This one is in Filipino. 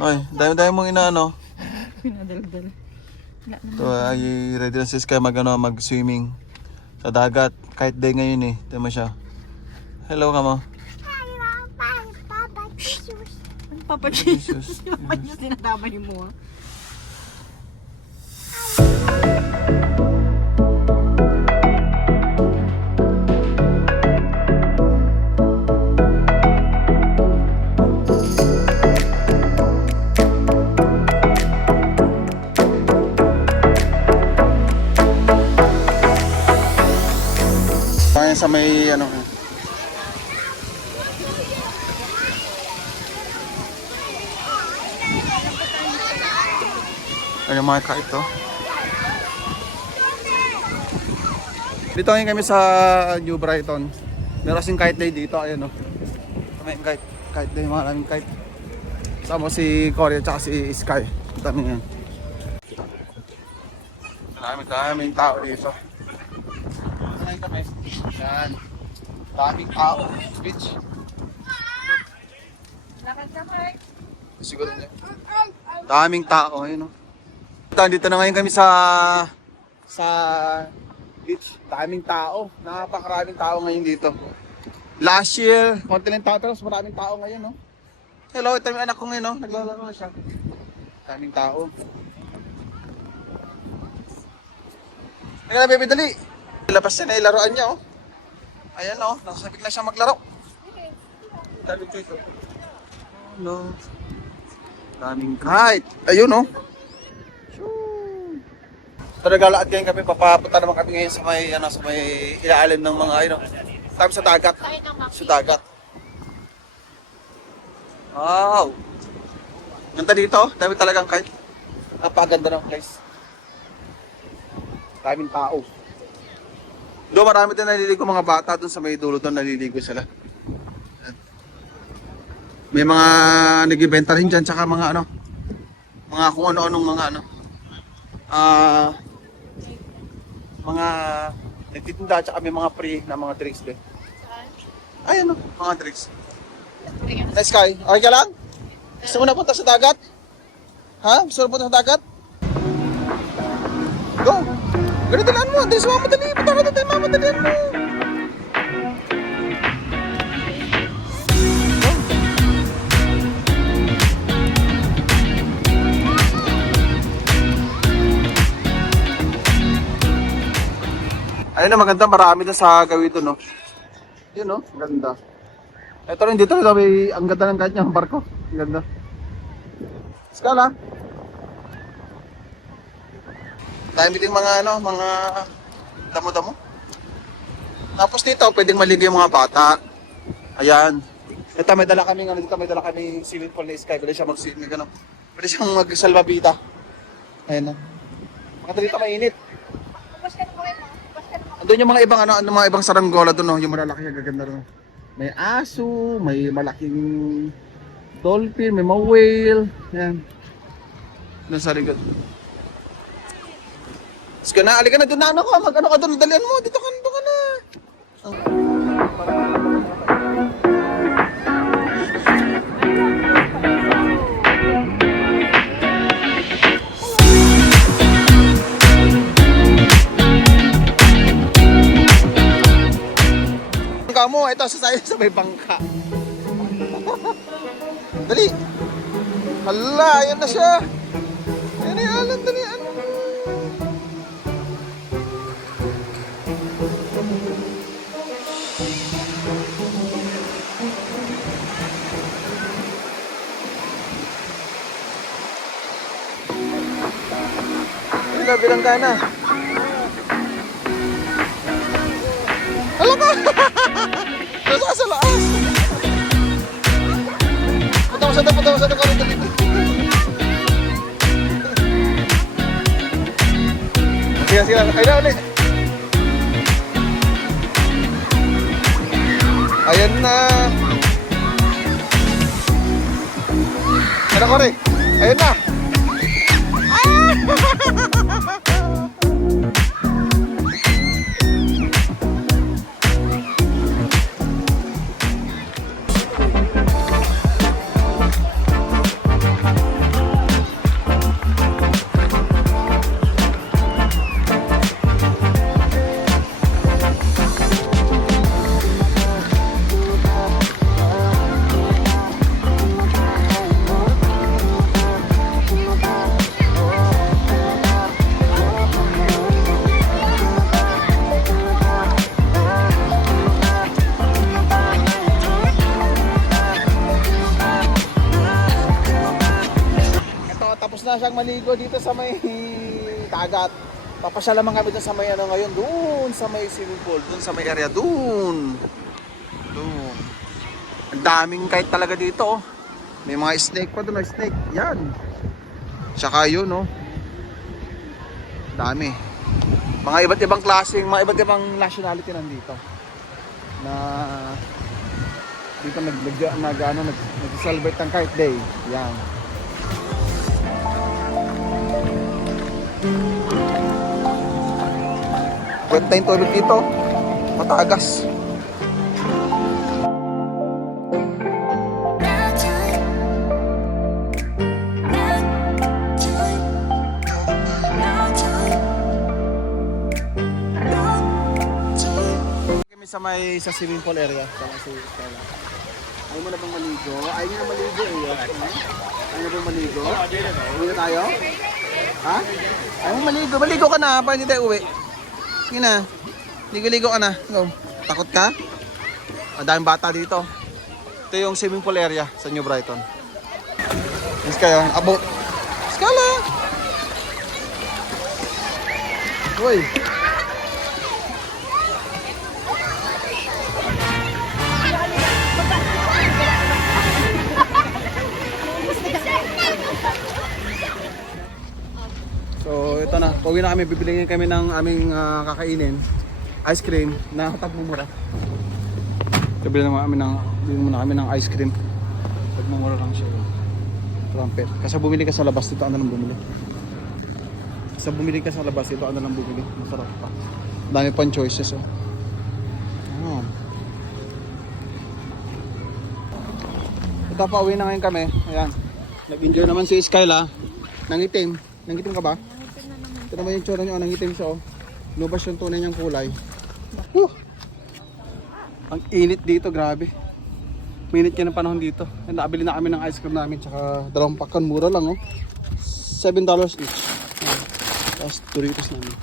Ay, dami-dami mong inaano. Pinadaldal. Ito ay ready na si Sky mag-swimming sa dagat. Kahit day ngayon eh. Ito mo siya. Hello ka mo. Ang Papa Jesus. Papa Jesus dinadamay mo. Sa may ano. Ay, mga kait to. Dito ngayon kami sa New Brighton. Meron kasing kite day dito, ayan o. May kite day, maraming kite. Kasama si Cory at si Sky. Dami yan. Maraming tao dito. Ngayon kami. Yan. Daming tao. Beach. Siguro niya. Daming tao, ayun o. Dito na ngayon kami sa beach. Daming tao. Napakaraming tao ngayon dito. Last year, konti lang tao pero maraming tao ngayon, no? Hello, ito yung anak ko ngayon, no? Naglalaro na siya. Daming tao. Hindi ka na, baby, dali. Labas siya na ilaruan niya, oh. Ayan, oh. Nakasabik na siya maglaro. Daming dito. No. Daming kite. Ayun, oh. Nagalaad ngayon kami, papapunta naman kami ngayon sa may, sa may ilalim ng mga, tabi sa dagat. Sa dagat. Wow! Ganda dito, dami talagang kite. Napaganda ng place. Daming tao. Doon marami din naliligo mga bata, doon sa may dulo doon naliligo sila. May mga nag-ibenta rin dyan, tsaka mga mga kung ano-anong mga nagtitinda, tsaka may mga free na mga drinks din. Ayan mga drinks. Nice Sky, okay ka lang? Gusto mo na punta sa dagat? Ha? Gusto mo na punta sa dagat? Go! Ganitilan mo, hindi sa mamadali. Punta ka doon, mamadalian mo. Ayun na, maganda, marami na sa gawin doon, no? Yun, no? Ganda. Ito rin dito, may, ang ganda ng kahit niya, ang barko. Ang ganda. Skala. Dahil biting mga, mga damo-damo. Tapos dito, pwedeng maligo yung mga bata. Ayan. Ito, may dala kami, dito may dala kami swimming pool na Sky. Pwede siya mag-swimming, gano'n. Pwede siyang mag-salvavita. Ayan na. Maganda dito, mainit. Doon yung mga ibang mga ibang saranggola doon, no, yung malalaki ang gaganda doon. May aso, may malaking dolphin, may mga whale. Yan. Nasa likod. Sige na, alika na doon na ko, mag ka doon, dalian mo, dito ka na. Mo, ito sa may bangka. Dali. Hala, ayan na siya. Ayan, dali. Bilang ka na. Hala ka! Nasa sa laas! Punta mo sa doon dito. Sige, ay na ulit. Ayan na. Ano ko rin? Ayan na. na siyang maligo dito sa may dagat. Papasya naman kami dun sa may ano ngayon, doon sa may swimming pool, doon sa may area, doon. Doon. Ang daming kite talaga dito, oh. May mga snake pa doon, snake. Yan. Tsaka yun, oh. Dami. Mga iba't ibang klaseng, mga iba't ibang nationality nandito. Na dito nag-celebrate ng kite day. Yan. Wet na yung tulog dito. Matagas. Kami sa swimming pool area. Sama si Stella. Ayaw mo na bang maligo? Ayaw nyo na maligo eh. Ayaw na bang maligo? Uwi na tayo? Ha? Ayaw mo maligo? Maligo ka na. Paano hindi tayo uwi? Yun na. Ligo-ligo ka na. Go. Takot ka? Ang daming bata dito. Ito yung swimming pool area sa New Brighton. Yes kayo. Abot. Skala! Uy. So ito na, pauwi na kami, bibili kami ng aming kakainin, ice cream na tagmumura. Bibili muna kami ng ice cream. Tagmumura lang siya. Trumpet. Kasi bumili ka sa labas dito, ano lang bumili. Kasi bumili ka sa labas dito, ano lang bumili. Masarap pa. Dami pang choices, oh. Oh. Ito, pauwi na ngayon kami. Ayan. Nag-enjoy naman si Skyla. Nangitim. Nangitim ka ba? Ito naman yung tsura nyo, nangitim siya, oh. Lubas yung tunay niyang kulay. Woo! Ang init dito, grabe. Minit ka ng panahon dito. Nakabili na kami ng ice cream namin, tsaka 2 pakan, mura lang, oh. $7 each. Tapos Doritos namin.